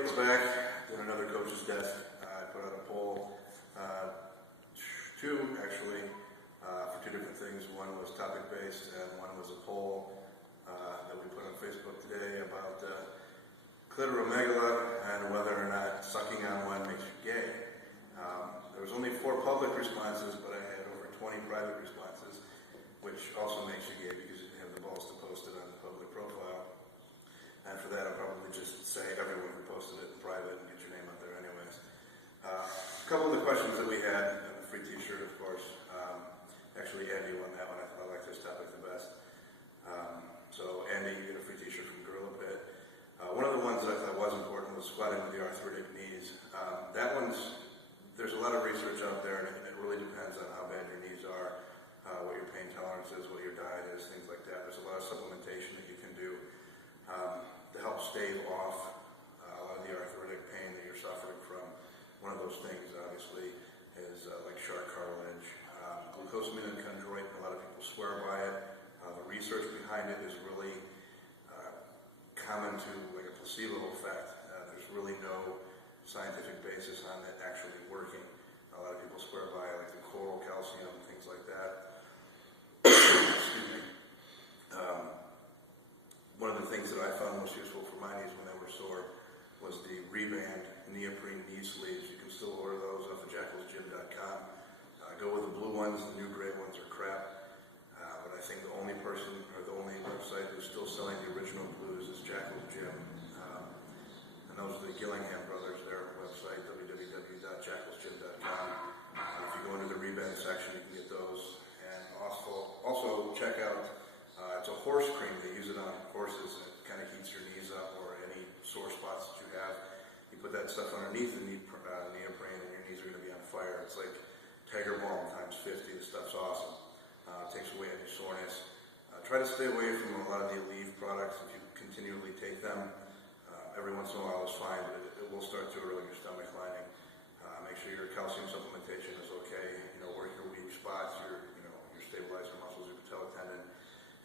we're back doing another coach's desk. I put out a poll, two actually, for two different things. One was topic-based and one was a poll that we put on Facebook today about clitoromegala and whether or not sucking on one makes you gay. There was only 4 public responses, but I had over 20 private responses, which also makes you gay because you didn't have the balls to post it on the public profile. After that, I'll probably just say everyone who posted it in private and get your name out there anyways. A couple of the questions that we had, and a free t-shirt, of course. Actually, Andy won that one. I like this topic the best. So, Andy, you get a free t-shirt from Gorilla Pit. One of the ones that I thought was important was squatting with the arthritic knees. There's a lot of research out there, and it really depends on how bad your knees are, what your pain tolerance is, what your diet is, things like that. There's a lot of supplementation that you can do to help stave off a lot of the arthritic pain that you're suffering from. One of those things, obviously, is like shark cartilage, glucosamine and chondroitin. A lot of people swear by it. The research behind it is really common to like a placebo effect. There's really no scientific basis on it actually working. A lot of people swear by like the coral calcium, things like that. Excuse me. One of the things that I found most useful for my knees when they were sore was the Reband neoprene knee sleeves. You can still order those off of jackalsgym.com. Go with the blue ones. The new gray ones are crap. But I think the only person or the only website who's still selling the original blues is Jackal's Gym. And those are the Gillingham brothers, their website, www.jackalsgym.com. If you go into the Reband section, you can get those. And also check out, it's a horse cream. They use it on horses, and it kind of heats your knees up or any sore spots that you have. You put that stuff underneath the neoprene, and your knees are going to be on fire. It's like Tiger Balm times 50. This stuff's awesome. It takes away any soreness. Try to stay away from a lot of the Aleve products if you continually take them. Every once in a while is fine, but it will start to erode your stomach lining. Make sure your calcium supplementation is okay. Work your weak spots, your stabilizer muscles, your patella tendon.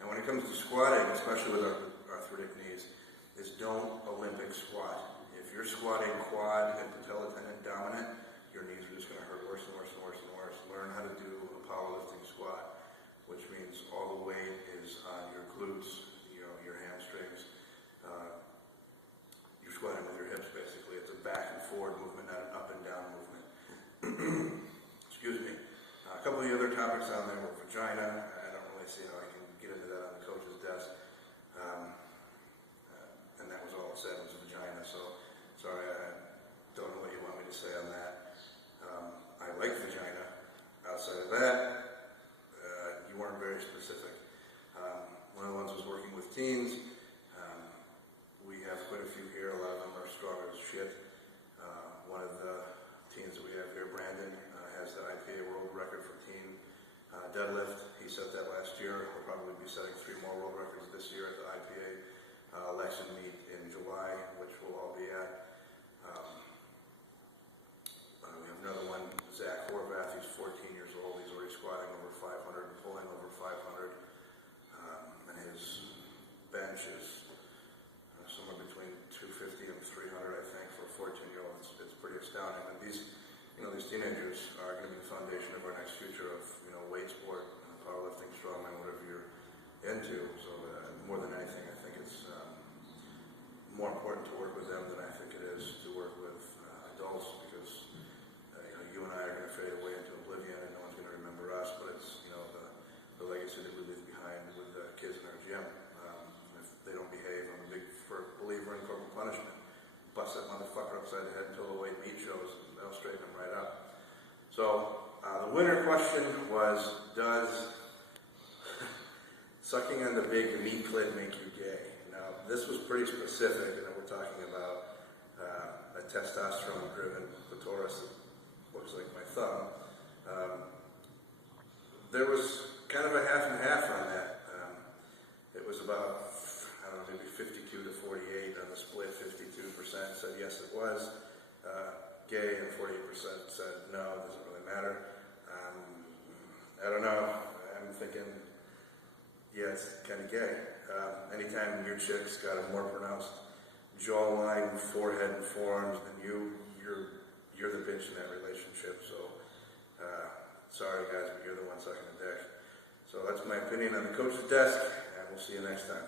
And when it comes to squatting, especially with arthritic knees, is don't Olympic squat. If you're squatting quad and patella tendon dominant, your knees are just going to hurt worse and worse and worse and worse. Learn how to do a powerlifting squat, which means all the weight is on your glutes, your hamstrings. You're squatting with your hips, basically. It's a back and forward movement, not an up and down movement. Excuse me. A couple of the other topics on there were vagina. I don't really see how I can get into that on the coach's desk. And that was all it said, was vagina. So, sorry, I don't know what you want me to say on that. I like vagina. Outside of that, you weren't very specific. One of the ones was working with teens. We have quite a few here. A lot of them are strong as shit. One of the teens that we have here, Brandon, has the IPA world record for teen deadlift. He set that last year. We'll probably be setting 3 more world records this year at the IPA election meet in July, which we'll all be at. We have another one, Zach Horvath. He's 14 years old. He's already squatting over 500 and pulling over 500. And his bench is somewhere between 250 and 300, I think, for a 14-year-old. It's pretty astounding. And these teenagers are going to be the foundation of our next future of, weight sport, powerlifting, strongman, whatever you're into. So more than anything, I think it's more important to work with them than I think it is to work with adults, because you and I are going to fade away into oblivion and no one's going to remember us, but it's the legacy that we leave behind with the kids in our gym. If they don't behave, I'm a big believer in corporal punishment. Bust that motherfucker upside the head until the weight meat shows, and that'll straighten them right up. So the winner question was, does sucking on the big meat clit make you gay? Now, this was pretty specific, and we're talking about a testosterone-driven clitoris that looks like my thumb. There was kind of a half and half on that. It was about, maybe 52 to 48 on the split. 52% said yes, it was gay, and 48% said no, it doesn't really matter. I don't know. I'm thinking, yeah, it's kind of gay. Anytime your chick's got a more pronounced jawline, forehead, and forearms, then you're the bitch in that relationship. So, sorry guys, but you're the one sucking the dick. So that's my opinion on the coach's desk, and we'll see you next time.